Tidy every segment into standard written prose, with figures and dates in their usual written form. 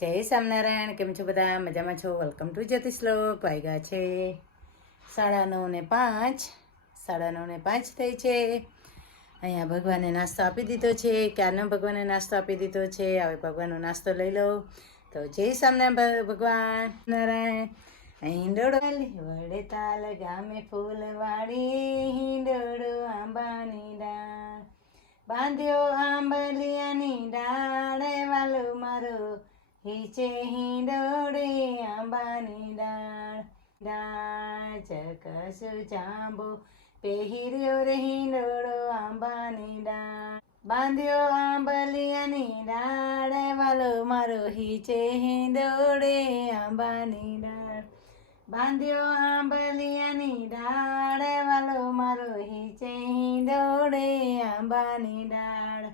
જય સ્વામિનારાયણ. કેમ છો બધા? મજામાં છો? Welcome to Jyotishlok. વાગ્યા છે 9:05. 9:05 થઈ છે. અહીંયા ભગવાનને નાસ્તો આપી દીધો છે. ક્યારનો ભગવાનને નાસ્તો આપી દીધો છે. હવે ભગવાનનો નાસ્તો લઈ લો. તો જય સ્વામિનારાયણ ભગવાન નારાયણ. હિંડોળો વડે તાલ ગામે ફૂલવાડી, હિંડોળો આંબાની ડાળ, બાંધ્યો આંબલિયાની ડાળ, વાલો મારો હિચે હિંડોળે આંબાની ડાળ, ડાળ ચકસુ ચાંબો પહેર્યો રે હિંડોળો આંબાની ડાળ, બાંધ્યો આંબલિયાની ડાળ, વાલો મારો હિચે હિંડોળે આંબાની ડાળ, બાંધ્યો આંબલિયાની ડાળ, વાલો મારો હિચે હિંડોળે આંબાની ડાળ,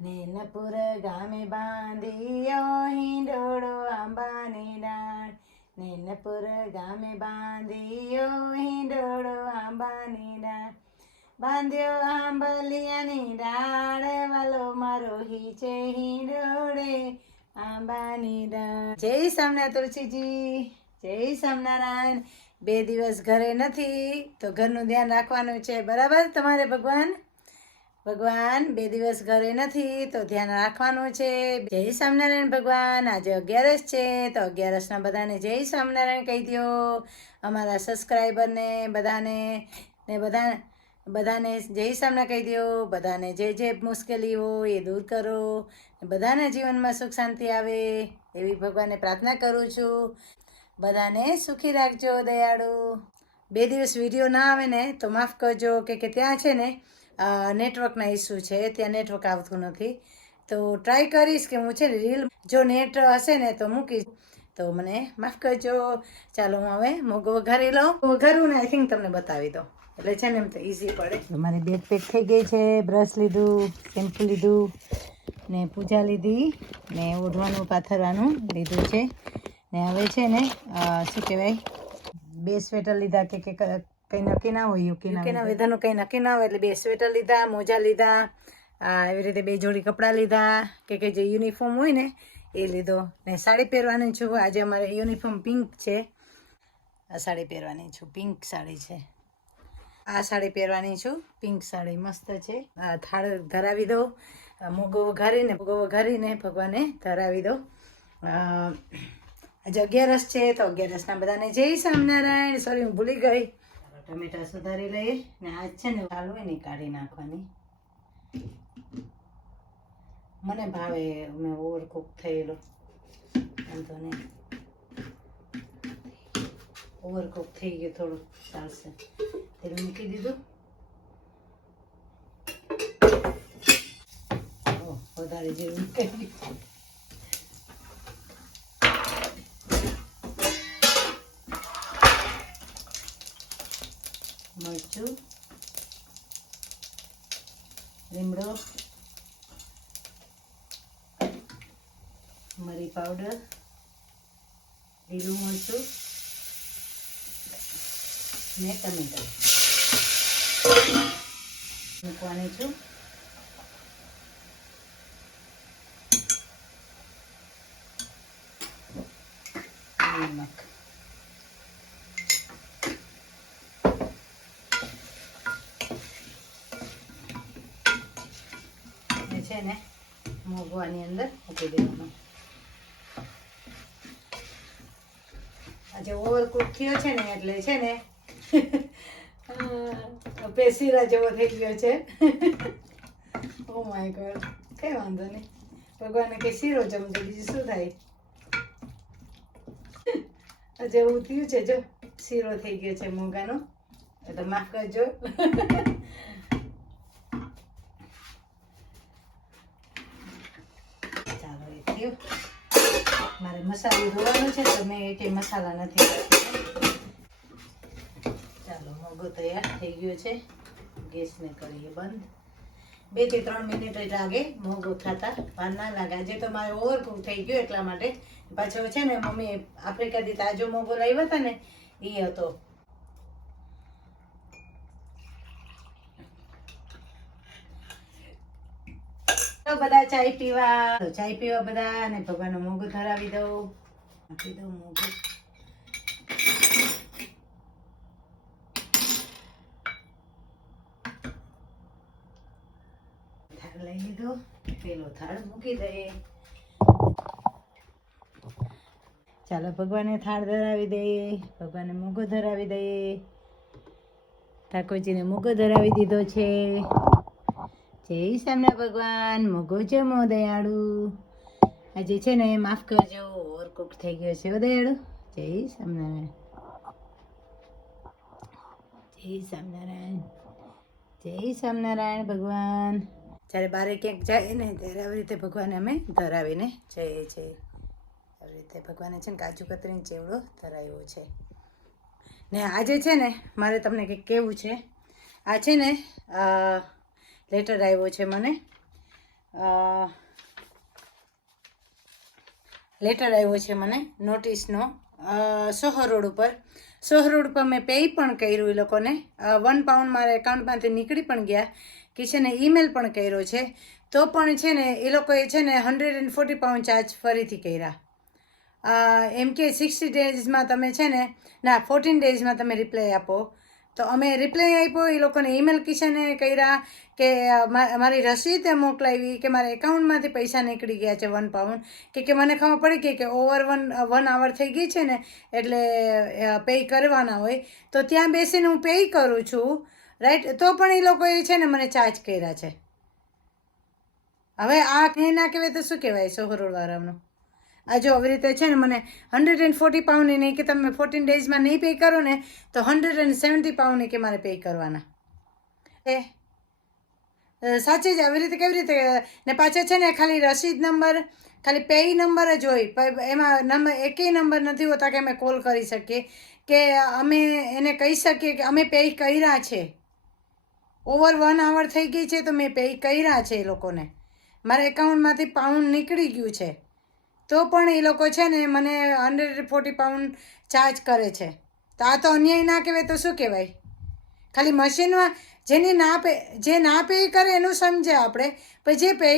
નેનપુર ગામે બાંધ્યો હિંડોળો આંબાની ડાળ, નેનપુર ગામે બાંધ્યો હિંડોળો આંબાની ડાળ, બાંધ્યો આંબલિયાની ડાળ, વાલો મારો હિચે હિંડોળે આંબાની ડાળ. જય સ્વામિનારાયણ તુલસીજી, જય સ્વામિનારાયણ. 2 દિવસ ઘરે નથી તો ઘરનું ધ્યાન રાખવાનું છે, બરાબર? તમારે ભગવાન 2 દિવસ ઘરે નથી તો ધ્યાન રાખવાનું છે. જય સ્વામિનારાયણ ભગવાન. આજે 11 છે તો 11ના બધાને જય સ્વામિનારાયણ કહી દો. અમારા સબસ્ક્રાઈબરને બધાને બધાને જય સ્વામિનારાયણ કહી દો. બધાને જે મુશ્કેલી હોય એ દૂર કરો, બધાના જીવનમાં સુખ શાંતિ આવે એવી ભગવાનને પ્રાર્થના કરું છું. બધાને સુખી રાખજો, દયાળુ. 2 દિવસ વિડીયો ના આવે ને તો માફ કરજો, કે ત્યાં છે ને નેટવર્કના ઇસ્યુ છે, ત્યાં નેટવર્ક આવતું નથી. તો ટ્રાય કરીશ કે હું છે ને રીલ, જો નેટ હશે ને તો મૂકીશ, તો મને માફ કરજો. ચાલો હું હવે મોગો વઘારી લઉં. વઘારું ને આઈ થિંક તમને બતાવી દો, એટલે છે ને એમ તો ઇઝી પડે. મારી બેગ પેક થઈ ગઈ છે. બ્રશ લીધું, શેમ્પુ લીધું ને પૂજા લીધી ને ઓઢવાનું પાથરવાનું લીધું છે. ને હવે છે ને શું કહેવાય, 2 સ્વેટર લીધા, કે કંઈ નક્કી ના હોય, યુકેના વેધરનું કંઈ નક્કી ના હોય એટલે 2 સ્વેટર લીધા, મોજા લીધા, એવી રીતે 2 જોડી કપડાં લીધા, કે જે યુનિફોર્મ હોય ને એ લીધો. ને સાડી પહેરવાની છું. આજે અમારે યુનિફોર્મ પિંક છે. આ સાડી પહેરવાની છું, પિંક સાડી છે. આ સાડી પહેરવાની છું, પિંક સાડી મસ્ત છે. આ થાળ ધરાવી દો, મોગો વઘારીને ભગવાને ધરાવી દો. આજે 11 છે તો 11ના બધાને જય સ્વામિનારાયણ. સોરી, હું ભૂલી ગઈ. ટમેટા સુધારી લઈએ ને આજ છે ને ચાલુ હોય ને કાઢી નાખવાની. મને ભાવે મેં ઓવરકુક થયેલો, વાંધો નહીં. ઓવરકુક થઈ ગયું થોડું, ચાલશે. તેલ મૂકી દીધું. વધારે જેવું મૂકી મરચું, લીમડો, મરી પાવડર, લીલું મરચું ને ટમેટા મૂકવાની છું. નમક, છે ને મોગવાની અંદર મૂકી દેવાનું. આજે ઓવરકુક થયો છે ને એટલે છે ને પેસીરા જેવો થઈ ગયો છે. ઓ માય ગોડ, કઈ વાંધો નહીં. ભગવાને કે શીરો જમજો, બીજું શું થાય. આજે એવું થયું છે, જો શીરો થઈ ગયો છે મોગાનો, એટલે માફ કરજો. મારે મસાલો ધોવાનો છે તો મેં એટલે મસાલા નથી કરતી. ચાલો, મોગો તૈયાર થઈ ગયો છે. ગેસને કરીએ બંધ. 2 થી 3 મિનિટ લાગે મોગો થતા, વાર ના લાગે. આજે તો મારે ઓવરકુક થઈ ગયો એટલા માટે. પાછો છે ને મમ્મી આફ્રિકાથી તાજો મોગો લાવ્યા હતા ને એ હતો. તો બધા ચાય પીવા બધા અને ભગવાનનું મોંઘું ધરાવી દઉં. આપી દઉં મોંઘું. થાળ લઈ લીધો. પેલો થાળ મૂકી દઈએ. ચાલો ભગવાનને થાળ ધરાવી દઈએ. ભગવાનને મોંઘો ધરાવી દઈએ. ઠાકોરજીને મોંઘો ધરાવી દીધો છે. જય સામના ભગવાન. મોંઘો છે મો દયાળુ. આજે છે ને માફ કરજો, ઓવરકુક થઈ ગયો છે દયાળુ. જય સ્વામિનારાયણ. જય સ્વામિનારાયણ. જય સ્વામિનારાયણ ભગવાન. જ્યારે બારે ક્યાંક જાય ને ત્યારે આવી રીતે ભગવાનને અમે ધરાવીને જઈએ છીએ. આવી રીતે ભગવાને છે ને કાજુ કતરીને ચેવડો ધરાવ્યો છે. ને આજે છે ને મારે તમને કંઈક કહેવું છે. આ છે ને લેટર આવ્યો છે મને. લેટર આવ્યો છે મને નોટિસનો. સોહર રોડ ઉપર મેં પે પણ કર્યું એ લોકોને. 1 પાઉન્ડ મારા એકાઉન્ટમાંથી નીકળી પણ ગયા કે છે ને ઈમેલ પણ કર્યો છે. તો પણ છે ને એ લોકોએ છે ને 140 પાઉન્ડ ચાર્જ ફરીથી કર્યા. એમ કે 60 ડેઝમાં તમે છે ને 14 ડેઝમાં તમે રિપ્લાય આપો. તો અમે રિપ્લાય આપ્યો. એ લોકોને ઈમેલ કિશને કર્યા કે મારી રસીદ મોકલાવી કે મારા એકાઉન્ટમાંથી પૈસા નીકળી ગયા છે 1 પાઉન્ડ કે મને ખબર પડી ગઈ કે ઓવર 1 આવર થઈ ગઈ છે ને એટલે પે કરવાના હોય. તો ત્યાં બેસીને હું પે કરું છું રાઈટ. તો પણ એ લોકોએ છે ને મને ચાર્જ કર્યા છે. હવે આ કંઈ ના કહેવાય તો શું કહેવાય સોહરોડવાળાનું. આ જો આવી રીતે છે ને મને 140 પાઉન્ડ નહીં કે તમે 14 ડેઝમાં નહીં પે કરો ને તો 170 પાઉન્ડ કે મારે પે કરવાના. સાચે જ આવી રીતે કેવી રીતે? ને પાછા છે ને ખાલી રસીદ નંબર, ખાલી પે નંબર જ હોય. એમાં નંબર એકેય નંબર નથી હોતા કે અમે કોલ કરી શકીએ કે અમે એને કહી શકીએ કે અમે પે કર્યા છે. ઓવર 1 આવર થઈ ગઈ છે તો મેં પે કર્યા છે. એ લોકોને મારા એકાઉન્ટમાંથી પાઉન્ડ નીકળી ગયું છે તો પણ એ લોકો છે ને મને 140 પાઉન્ડ ચાર્જ કરે છે. તો આ તો અન્યાય ના કહેવાય તો શું કહેવાય? ખાલી મશીનમાં જે ના પે કરે એનું સમજે આપણે, પણ જે પે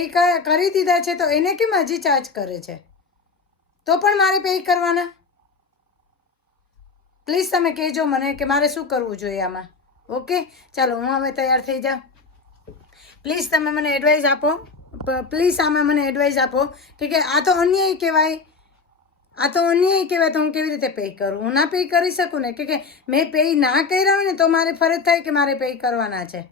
કરી દીધા છે તો એને કેમ હજી ચાર્જ કરે છે? તો પણ મારે પે કરવાના? પ્લીઝ તમે કહેજો મને કે મારે શું કરવું જોઈએ આમાં. ઓકે ચાલો હું હવે તૈયાર થઈ જાઉં. પ્લીઝ તમે મને એડવાઇસ આપો. પ્લીઝ આમાં મને એડવાઇસ આપો કે આ તો અન્યાય કહેવાય. આ તો અન્યાય કહેવાય. તો હું કેવી રીતે પે કરું? હું ના પે કરી શકું ને કે મેં પે ના કર્યા હોય ને તો મારે ફરજ થાય કે મારે પે કરવાના છે.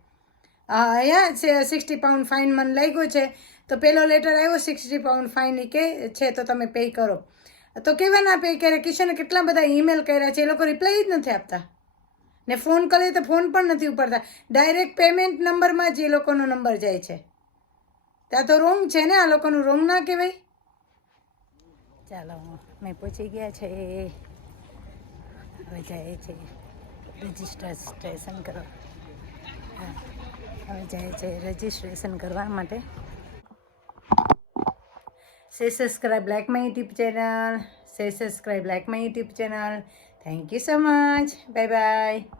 અહીંયા 60 પાઉન્ડ ફાઇન મને લાગ્યો છે. તો પહેલો લેટર આવ્યો 60 પાઉન્ડ ફાઇન કે છે તો તમે પે કરો. તો કેવા ના પે કર્યા? કિશને કેટલા બધા ઈમેલ કર્યા છે. એ લોકો રિપ્લાય જ નથી આપતા. ને ફોન કરીએ તો ફોન પણ નથી ઉપાડતા. ડાયરેક્ટ પેમેન્ટ નંબરમાં જ એ લોકોનો નંબર જાય છે. ત્યાં તો રોંગ છે ને. આ લોકોનું રોંગ ના કહેવાય. ચાલો મેં પૂછી ગયા છે. હવે જાય છે રજિસ્ટ્રેશન કરવા. હવે જાય છે રજિસ્ટ્રેશન કરવા માટે. Subscribe like my YouTube channel. Subscribe like my YouTube channel. Thank you so much. Bye bye.